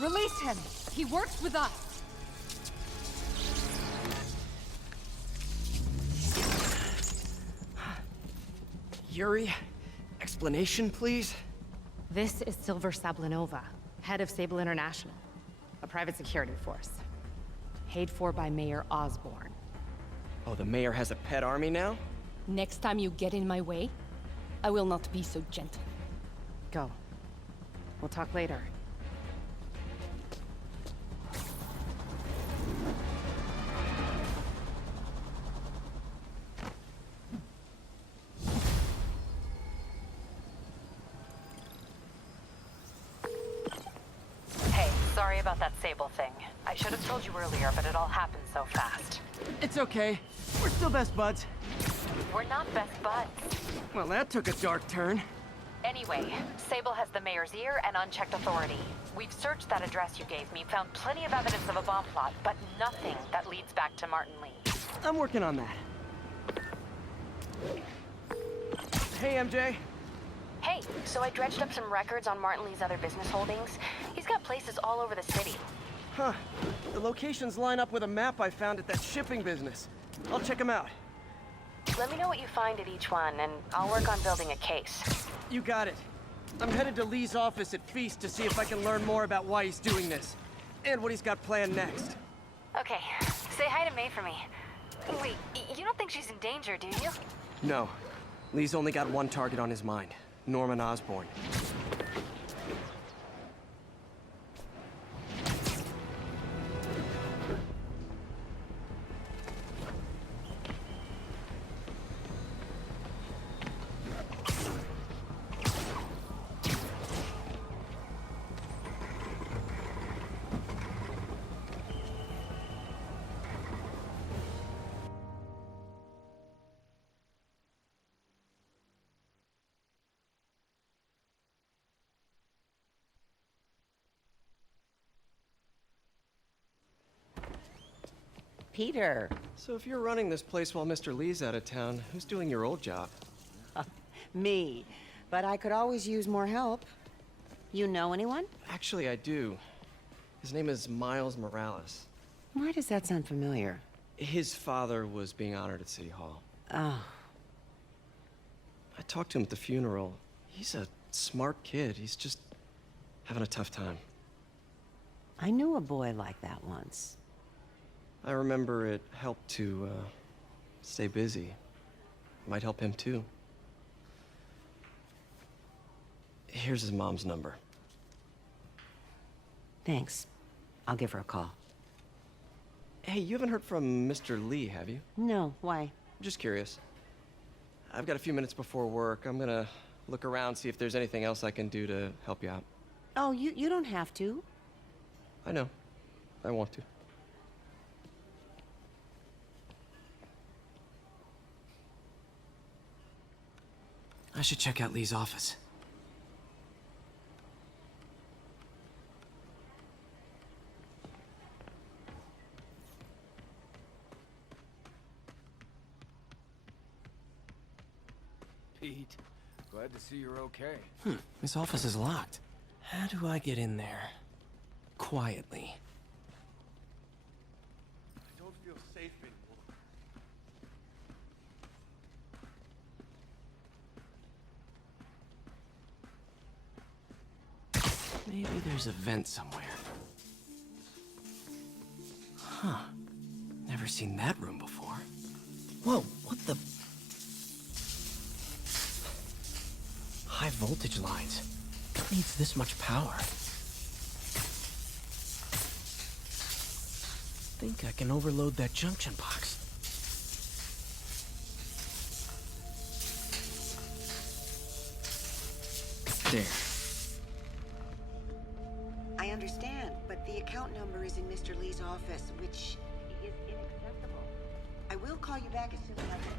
Release him! He works with us! Yuri, explanation, please? This is Silver Sablinova, head of Sable International, a private security force. Paid for by Mayor Osborne. Oh, the mayor has a pet army now? Next time you get in my way, I will not be so gentle. Go. We'll talk later. Hey, sorry about that Sable thing. I should have told you earlier, but it all happened so fast. It's okay. We're still best buds. We're not best buds. Well, that took a dark turn. Anyway, Sable has the mayor's ear and unchecked authority. We've searched that address you gave me, found plenty of evidence of a bomb plot, but nothing that leads back to Martin Lee. I'm working on that. Hey, MJ. Hey, so I dredged up some records on Martin Lee's other business holdings. He's got places all over the city. Huh. The locations line up with a map I found at that shipping business. I'll check them out. Let me know what you find at each one, and I'll work on building a case. You got it. I'm headed to Lee's office at Feast to see if I can learn more about why he's doing this. And what he's got planned next. Okay, say hi to May for me. Wait, you don't think she's in danger, do you? No. Lee's only got one target on his mind. Norman Osborn. Peter. So if you're running this place while Mr. Lee's out of town, who's doing your old job? Me. But I could always use more help. You know anyone? Actually, I do. His name is Miles Morales. Why does that sound familiar? His father was being honored at City Hall. Oh. I talked to him at the funeral. He's a smart kid. He's just having a tough time. I knew a boy like that once. I remember it helped to, stay busy. Might help him, too. Here's his mom's number. Thanks. I'll give her a call. Hey, you haven't heard from Mr. Lee, have you? No, why? Just curious. I've got a few minutes before work. I'm gonna look around, see if there's anything else I can do to help you out. Oh, you don't have to. I know. I want to. I should check out Lee's office. Pete, glad to see you're okay. This office is locked. How do I get in there? Quietly. I don't feel safe anymore. Maybe there's a vent somewhere. Huh. Never seen that room before. Whoa, what the... High voltage lines. What needs this much power? Think I can overload that junction box. There. I understand, but the account number is in Mr. Lee's office, which is inaccessible. I will call you back as soon as I can.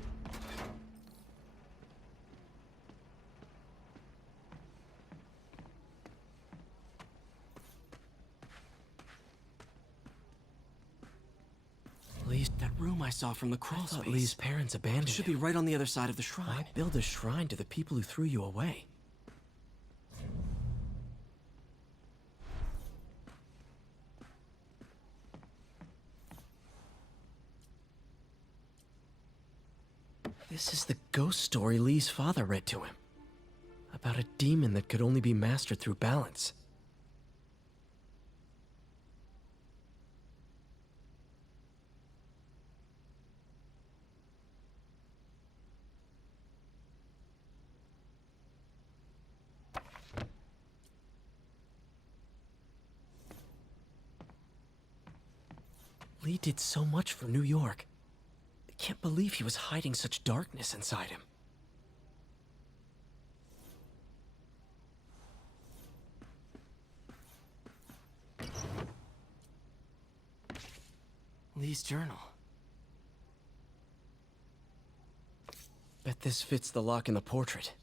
That room I saw from the crawl space. Lee's parents abandoned it. Should be right on the other side of the shrine. Why build a shrine to the people who threw you away? This is the ghost story Lee's father read to him. About a demon that could only be mastered through balance. Lee did so much for New York. I can't believe he was hiding such darkness inside him. Lee's journal. Bet this fits the lock in the portrait.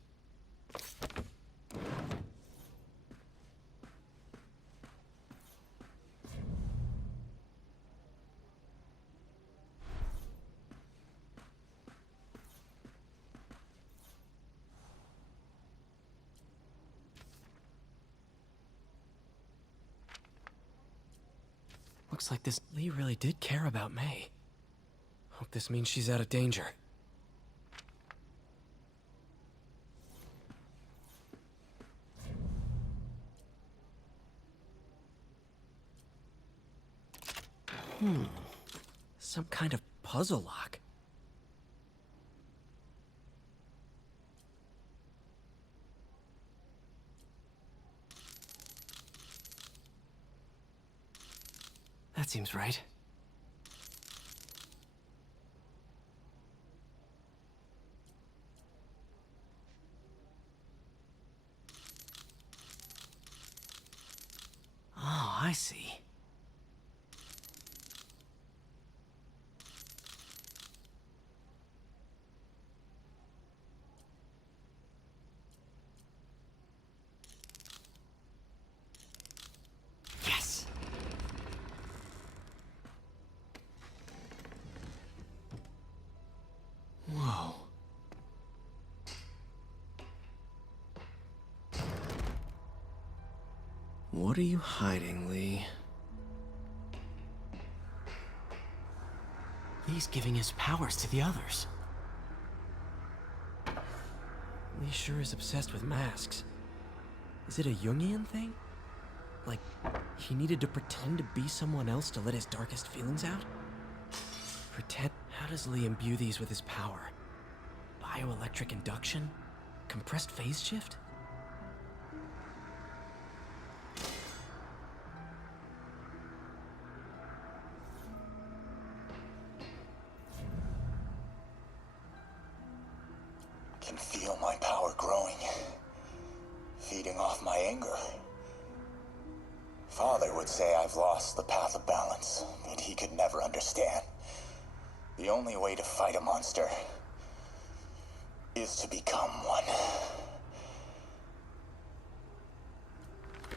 Looks like this Lee really did care about May. Hope this means she's out of danger. Some kind of puzzle lock. That seems right. Oh, I see. Yes. Whoa. What are you hiding, Lee? Lee's giving his powers to the others. Lee sure is obsessed with masks. Is it a Jungian thing? Like, he needed to pretend to be someone else to let his darkest feelings out? Pretend? How does Lee imbue these with his power? Bioelectric induction? Compressed phase shift? Can feel my power growing, feeding off my anger. Father would say I've lost the path of balance, but he could never understand. The only way to fight a monster is to become one.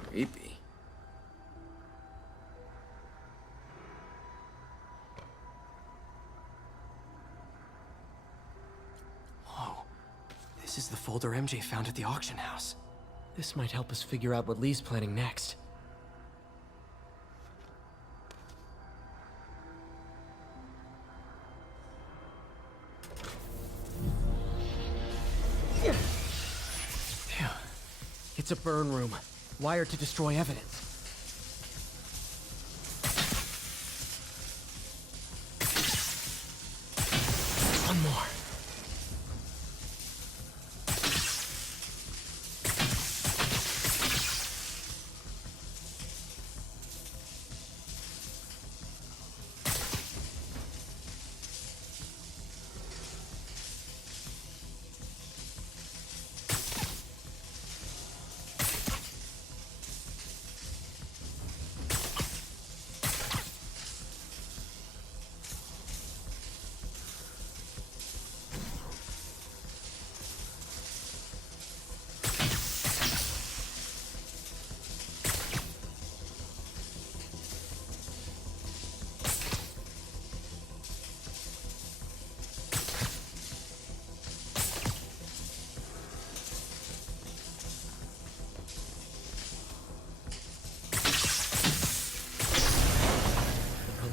Creepy. Whoa. This is the folder MJ found at the auction house. This might help us figure out what Lee's planning next. Phew. It's a burn room, wired to destroy evidence. One more.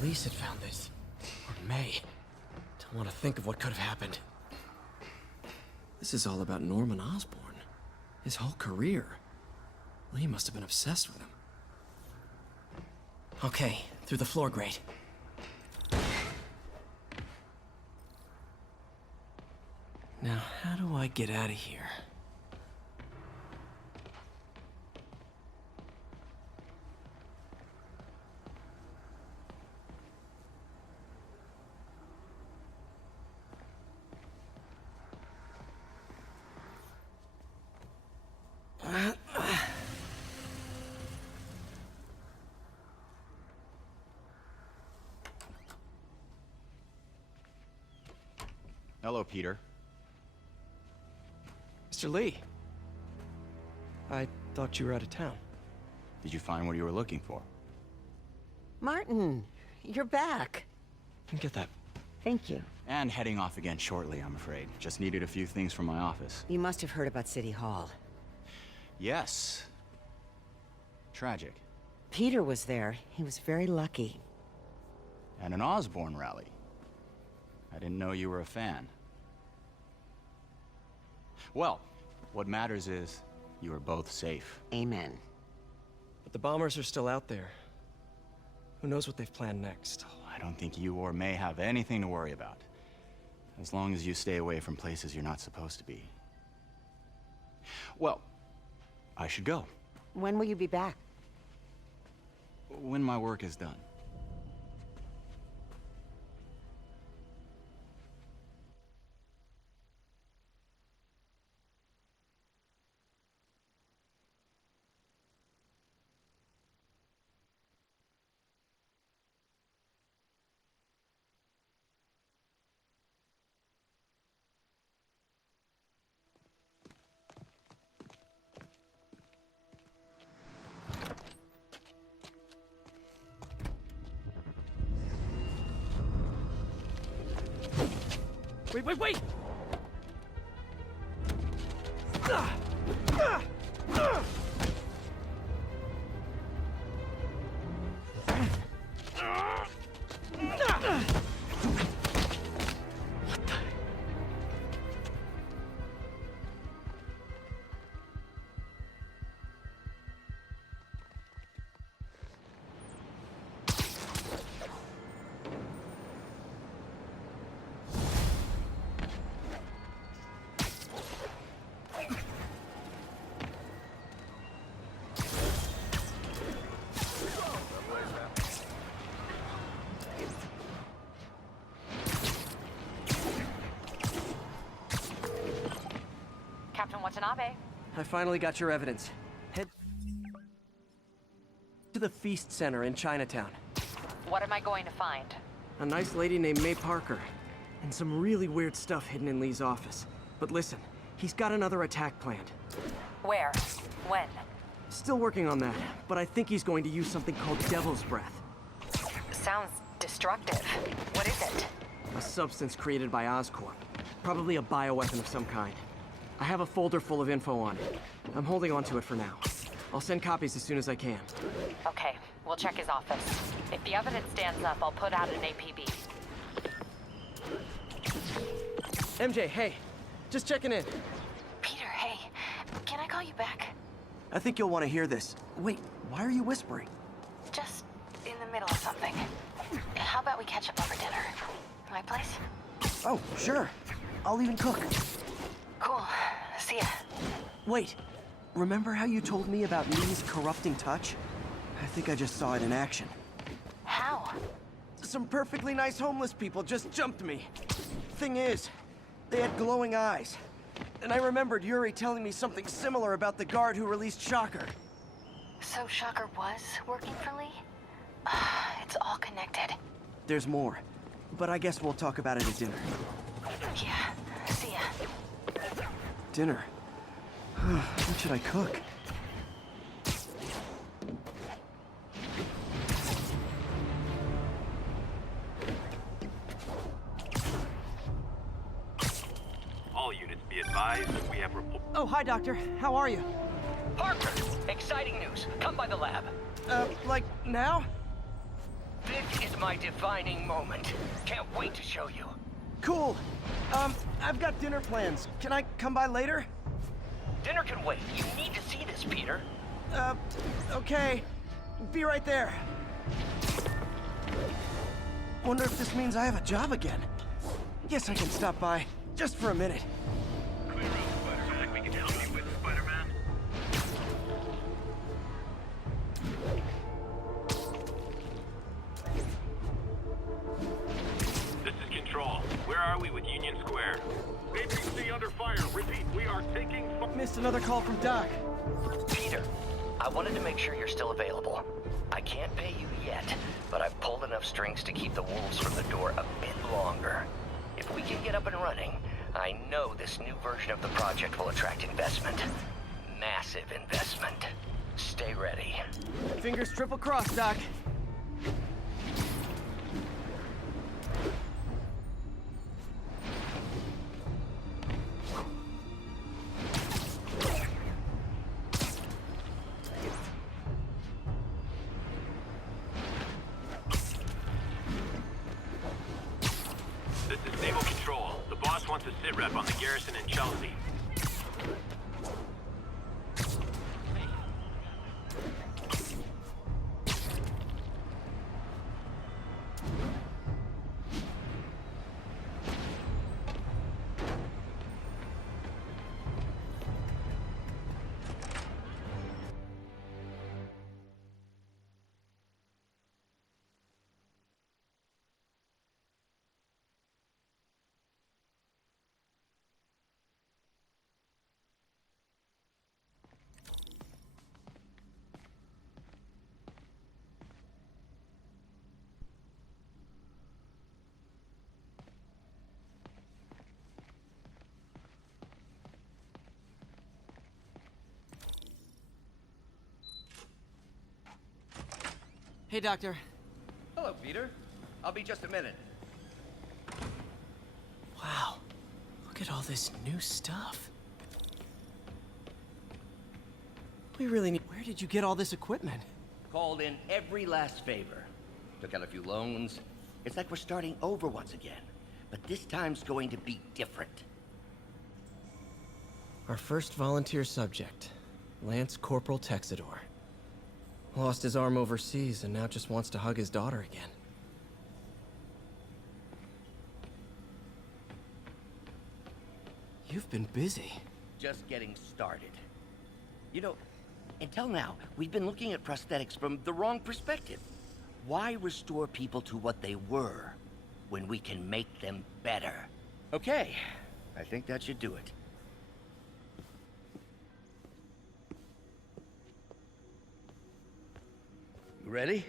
Police had found this. Or May. Don't want to think of what could have happened. This is all about Norman Osborn. His whole career. Lee must have been obsessed with him. Okay, through the floor grate. Now, how do I get out of here? Hello, Peter. Mr. Lee. I thought you were out of town. Did you find what you were looking for? Martin, you're back. Get that. Thank you. And heading off again shortly, I'm afraid. Just needed a few things from my office. You must have heard about City Hall. Yes. Tragic. Peter was there. He was very lucky. And an Osborn rally. I didn't know you were a fan. Well, what matters is you are both safe. Amen. But the bombers are still out there. Who knows what they've planned next? I don't think you or May have anything to worry about. As long as you stay away from places you're not supposed to be. Well, I should go. When will you be back? When my work is done. Wait! Captain Watanabe. I finally got your evidence. Head to the Feast Center in Chinatown. What am I going to find? A nice lady named May Parker. And some really weird stuff hidden in Lee's office. But listen, he's got another attack planned. Where? When? Still working on that, but I think he's going to use something called Devil's Breath. Sounds destructive. What is it? A substance created by Oscorp. Probably a bioweapon of some kind. I have a folder full of info on it. I'm holding on to it for now. I'll send copies as soon as I can. Okay, we'll check his office. If the evidence stands up, I'll put out an APB. MJ, hey. Just checking in. Peter, hey. Can I call you back? I think you'll want to hear this. Wait, why are you whispering? Just in the middle of something. How about we catch up over dinner? My place? Oh, sure. I'll even cook. Cool. See ya. Wait, remember how you told me about Lee's corrupting touch? I think I just saw it in action. How? Some perfectly nice homeless people just jumped me. Thing is, they had glowing eyes. And I remembered Yuri telling me something similar about the guard who released Shocker. So Shocker was working for Lee? It's all connected. There's more, but I guess we'll talk about it at dinner. Yeah. See ya. Dinner? What should I cook? All units be advised, we have report. Oh, hi, Doctor. How are you? Parker! Exciting news. Come by the lab. Like, now? This is my defining moment. Can't wait to show you. Cool. I've got dinner plans. Can I come by later? Dinner can wait. You need to see this, Peter. Okay. Be right there. Wonder if this means I have a job again. Guess I can stop by, just for a minute. Clear out, Spider-Man. We can help you with Spider-Man. This is Control. Where are we with Union Square? APC under fire. Repeat, we are taking... Missed another call from Doc. Peter, I wanted to make sure you're still available. I can't pay you yet, but I've pulled enough strings to keep the wolves from the door a bit longer. If we can get up and running, I know this new version of the project will attract investment. Massive investment. Stay ready. Fingers triple crossed, Doc. This is Naval Control. The boss wants a sit rep on the garrison in Chelsea. Hey, Doctor. Hello, Peter. I'll be just a minute. Wow. Look at all this new stuff. We really need... Where did you get all this equipment? Called in every last favor. Took out a few loans. It's like we're starting over once again. But this time's going to be different. Our first volunteer subject, Lance Corporal Texador. Lost his arm overseas and now just wants to hug his daughter again. You've been busy. Just getting started. You know, until now, we've been looking at prosthetics from the wrong perspective. Why restore people to what they were when we can make them better? Okay, I think that should do it. You ready?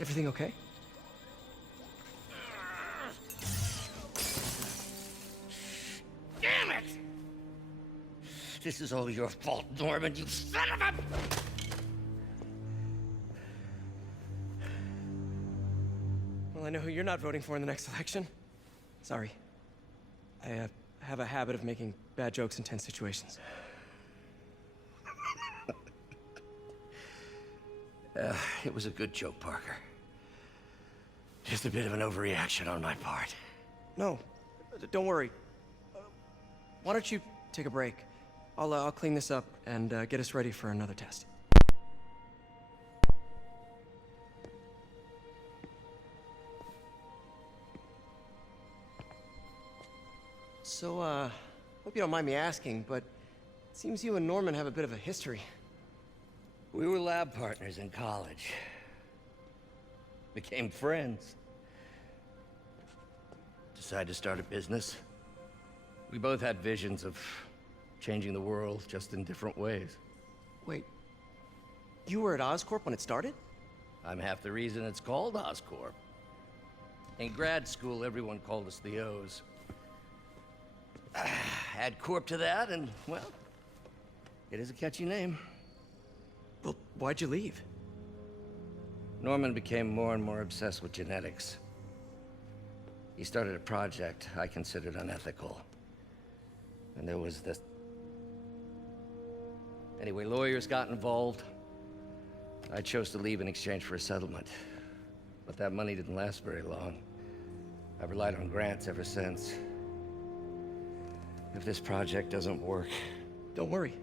Everything okay? Damn it! This is all your fault, Norman, you son of a... Well, I know who you're not voting for in the next election. Sorry. I have a habit of making bad jokes in tense situations. It was a good joke, Parker. Just a bit of an overreaction on my part. No, don't worry. Why don't you take a break? I'll clean this up and get us ready for another test. So, hope you don't mind me asking, but it seems you and Norman have a bit of a history. We were lab partners in college. Became friends. Decided to start a business. We both had visions of changing the world, just in different ways. Wait, you were at Oscorp when it started? I'm half the reason it's called Oscorp. In grad school, everyone called us the O's. Add Corp to that, and, well, it is a catchy name. Why'd you leave? Norman became more and more obsessed with genetics. He started a project I considered unethical. And there was this... Anyway, lawyers got involved. I chose to leave in exchange for a settlement. But that money didn't last very long. I've relied on grants ever since. If this project doesn't work... Don't worry.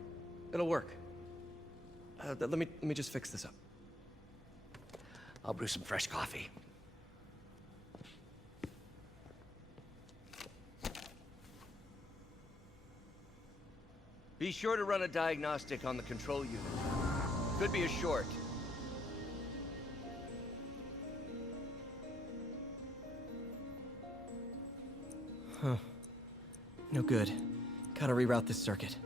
It'll work. Let me just fix this up. I'll brew some fresh coffee. Be sure to run a diagnostic on the control unit. Could be a short. Huh. No good. Gotta reroute this circuit.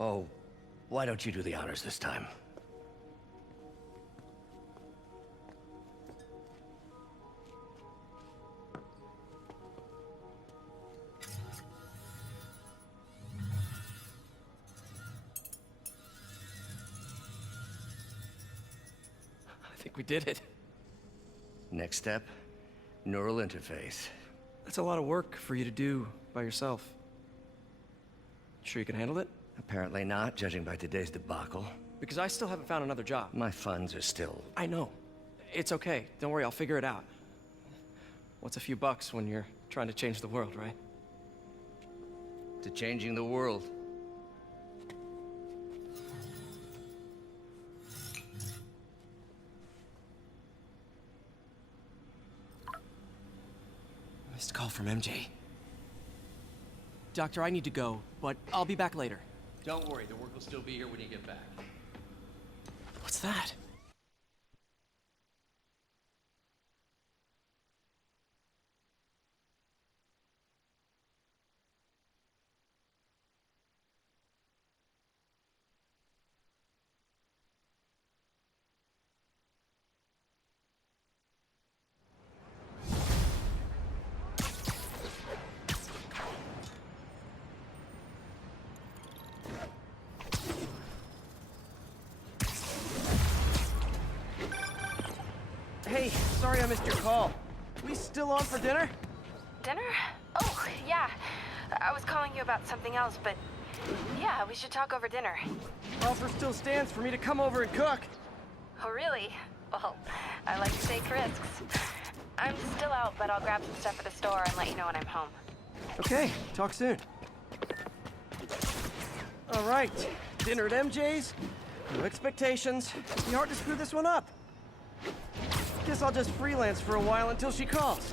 Oh, why don't you do the honors this time? I think we did it. Next step, neural interface. That's a lot of work for you to do by yourself. Sure you can handle it? Apparently not, judging by today's debacle. Because I still haven't found another job. My funds are still... I know. It's okay. Don't worry, I'll figure it out. What's a few bucks when you're trying to change the world, right? to changing the world. Missed call from MJ. Doctor, I need to go, but I'll be back later. Don't worry, the work will still be here when you get back. What's that? Hey, sorry I missed your call. We still on for dinner? Dinner? Oh, yeah. I was calling you about something else, but yeah, we should talk over dinner. Offer still stands for me to come over and cook. Oh, really? Well, I like to take risks. I'm still out, but I'll grab some stuff at the store and let you know when I'm home. Okay, talk soon. All right, dinner at MJ's. No expectations. Be hard to screw this one up. Guess I'll just freelance for a while until she calls.